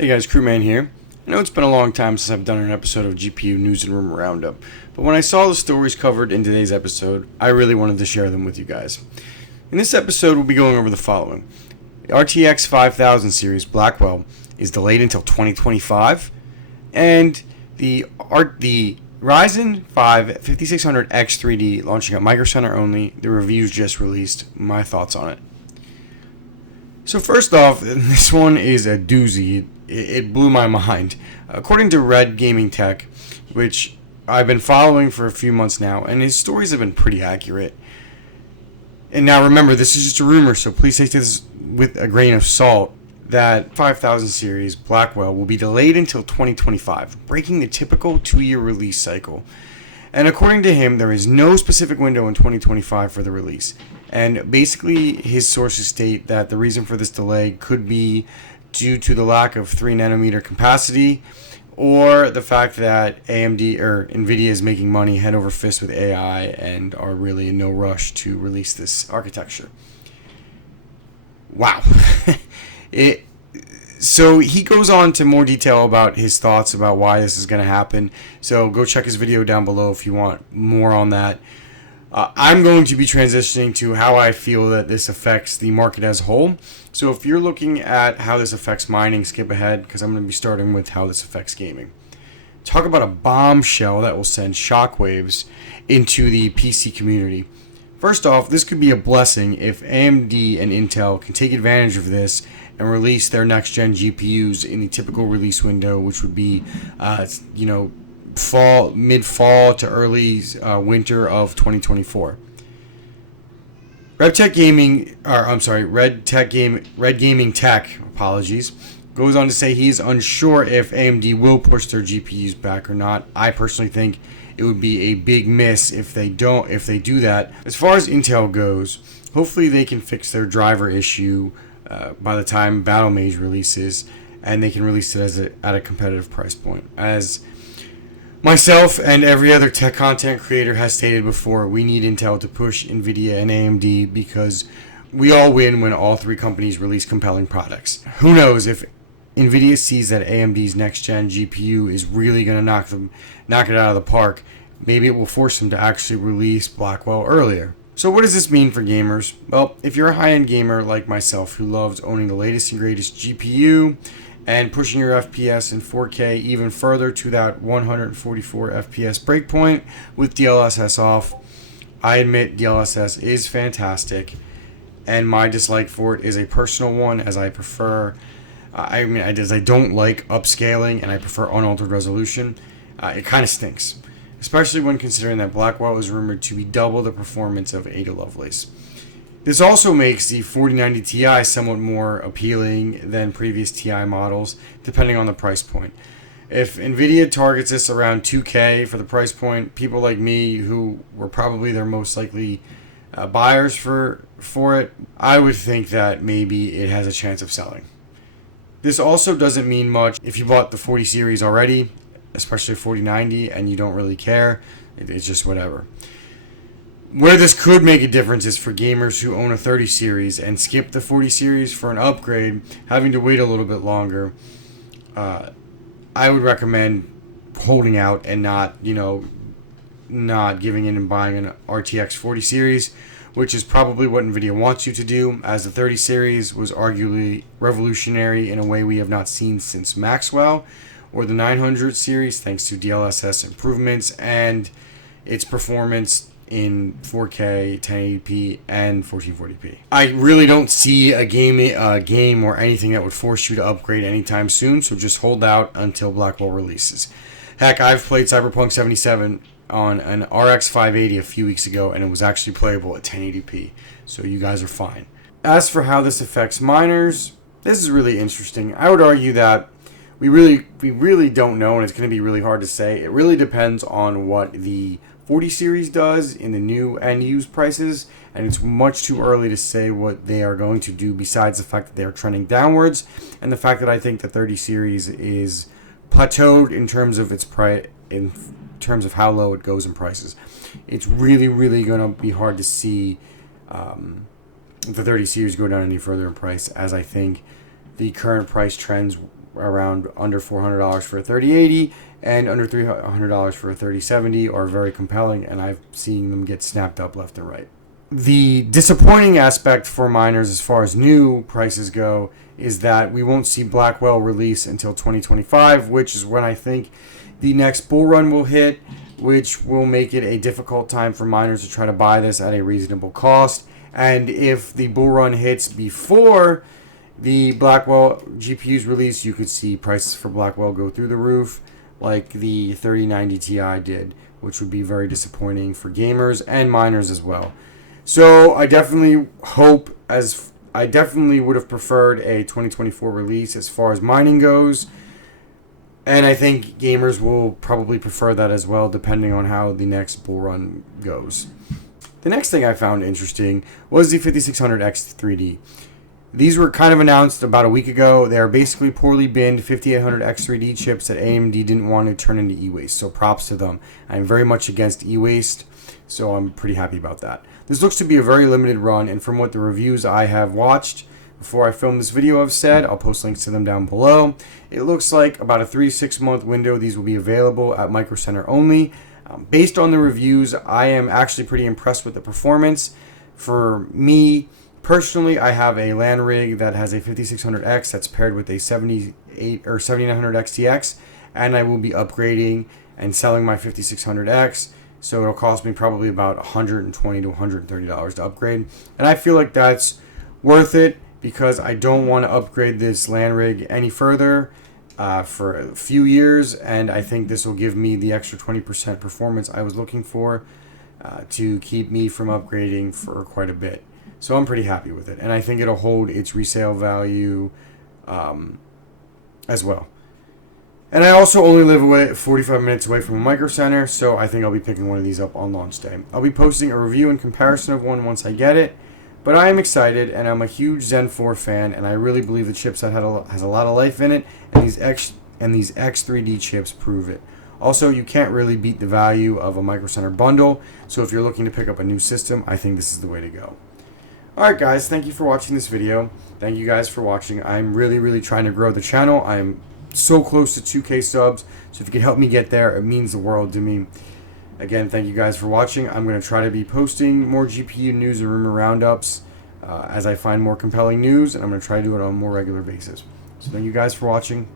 Hey guys, Crewman here. I know it's been a long time since I've done an episode of GPU News and Rumor Roundup, but when I saw the stories covered in today's episode, I really wanted to share them with you guys. In this episode, we'll be going over the following. The RTX 5000 series Blackwell is delayed until 2025, and the Ryzen 5 5600X 3D launching at Micro Center only. The reviews just released. My thoughts on it. So first off, this one is a doozy. It blew my mind. According to Red Gaming Tech, which I've been following for a few months now, and his stories have been pretty accurate. And now remember, this is just a rumor, so please take this with a grain of salt, that 5000 series Blackwell will be delayed until 2025, breaking the typical 2-year release cycle. And according to him, there is no specific window in 2025 for the release. And basically, his sources state that the reason for this delay could be due to the lack of 3nm capacity, or the fact that AMD or NVIDIA is making money head over fist with AI and are really in no rush to release this architecture. Wow. So he goes on to more detail about his thoughts about why this is going to happen. So go check his video down below if you want more on that. I'm going to be transitioning to how I feel that this affects the market as a whole. So if you're looking at how this affects mining, skip ahead, because I'm going to be starting with how this affects gaming. Talk about a bombshell that will send shockwaves into the PC community. First off, this could be a blessing if AMD and Intel can take advantage of this and release their next-gen GPUs in the typical release window, which would be, mid-fall to early winter of 2024. Red Gaming Tech, apologies, goes on to say he's unsure if AMD will push their GPUs back or not. I personally think it would be a big miss if they do that. As far as Intel goes, hopefully they can fix their driver issue by the time Battle Mage releases, and they can release it at a competitive price point. As myself and every other tech content creator has stated before, we need Intel to push NVIDIA and AMD because we all win when all three companies release compelling products. Who knows if NVIDIA sees that AMD's next-gen GPU is really going to knock it out of the park, maybe it will force them to actually release Blackwell earlier. So what does this mean for gamers? Well, if you're a high-end gamer like myself who loves owning the latest and greatest GPU and pushing your FPS in 4K even further to that 144 FPS breakpoint with DLSS off, I admit DLSS is fantastic, and my dislike for it is a personal one, as I prefer I don't like upscaling, and I prefer unaltered resolution. It kind of stinks, especially when considering that Blackwell is rumored to be double the performance of Ada Lovelace. This also makes the 4090 Ti somewhat more appealing than previous Ti models, depending on the price point. If NVIDIA targets this around 2K for the price point, people like me, who were probably their most likely buyers for it, I would think that maybe it has a chance of selling. This also doesn't mean much if you bought the 40 series already, especially 4090, and you don't really care. It's just whatever. Where this could make a difference is for gamers who own a 30 series and skip the 40 series for an upgrade, having to wait a little bit longer. I would recommend holding out and not giving in and buying an RTX 40 series, which is probably what NVIDIA wants you to do, as the 30 series was arguably revolutionary in a way we have not seen since Maxwell, or the 900 series, thanks to DLSS improvements and its performance in 4K, 1080p, and 1440p. I really don't see a game or anything that would force you to upgrade anytime soon, so just hold out until Blackwell releases. Heck, I've played Cyberpunk 77 on an RX 580 a few weeks ago, and it was actually playable at 1080p, so you guys are fine. As for how this affects miners, this is really interesting. I would argue that we really don't know, and it's going to be really hard to say. It really depends on what the 40 series does in the new and used prices, and it's much too early to say what they are going to do, besides the fact that they are trending downwards, and the fact that I think the 30 series is plateaued in terms of its price, in terms of how low it goes in prices. It's really going to be hard to see the 30 series go down any further in price, as I think the current price trends around under $400 for a 3080 and under $300 for a 3070 are very compelling, and I've seen them get snapped up left and right. The disappointing aspect for miners as far as new prices go is that we won't see Blackwell release until 2025, which is when I think the next bull run will hit, which will make it a difficult time for miners to try to buy this at a reasonable cost. And if the bull run hits before the Blackwell GPUs release, you could see prices for Blackwell go through the roof like the 3090 Ti did, which would be very disappointing for gamers and miners as well. So I definitely would have preferred a 2024 release as far as mining goes. And I think gamers will probably prefer that as well, depending on how the next bull run goes. The next thing I found interesting was the 5600X 3D. These were kind of announced about a week ago. They are basically poorly binned 5800X 3D chips that AMD didn't want to turn into e-waste. So props to them. I'm very much against e-waste, so I'm pretty happy about that. This looks to be a very limited run, and from what the reviews I have watched before I filmed this video have said, I'll post links to them down below. It looks like about a 3-6 month window these will be available at Micro Center only. Based on the reviews, I am actually pretty impressed with the performance. For me personally, I have a LAN rig that has a 5600X that's paired with a 78 or 7900X TX, and I will be upgrading and selling my 5600X. So it'll cost me probably about $120 to $130 to upgrade, and I feel like that's worth it because I don't want to upgrade this LAN rig any further for a few years, and I think this will give me the extra 20% performance I was looking for to keep me from upgrading for quite a bit. So I'm pretty happy with it, and I think it'll hold its resale value as well. And I also only live 45 minutes away from a Micro Center, so I think I'll be picking one of these up on launch day. I'll be posting a review and comparison of one once I get it, but I am excited, and I'm a huge Zen 4 fan, and I really believe the chipset has a lot of life in it, and these X3D chips prove it. Also, you can't really beat the value of a Micro Center bundle, so if you're looking to pick up a new system, I think this is the way to go. Alright guys, thank you for watching this video. Thank you guys for watching. I'm really trying to grow the channel. I'm so close to 2K subs, so if you can help me get there, it means the world to me. Again, thank you guys for watching. I'm going to try to be posting more GPU news and rumor roundups as I find more compelling news, and I'm going to try to do it on a more regular basis. So thank you guys for watching.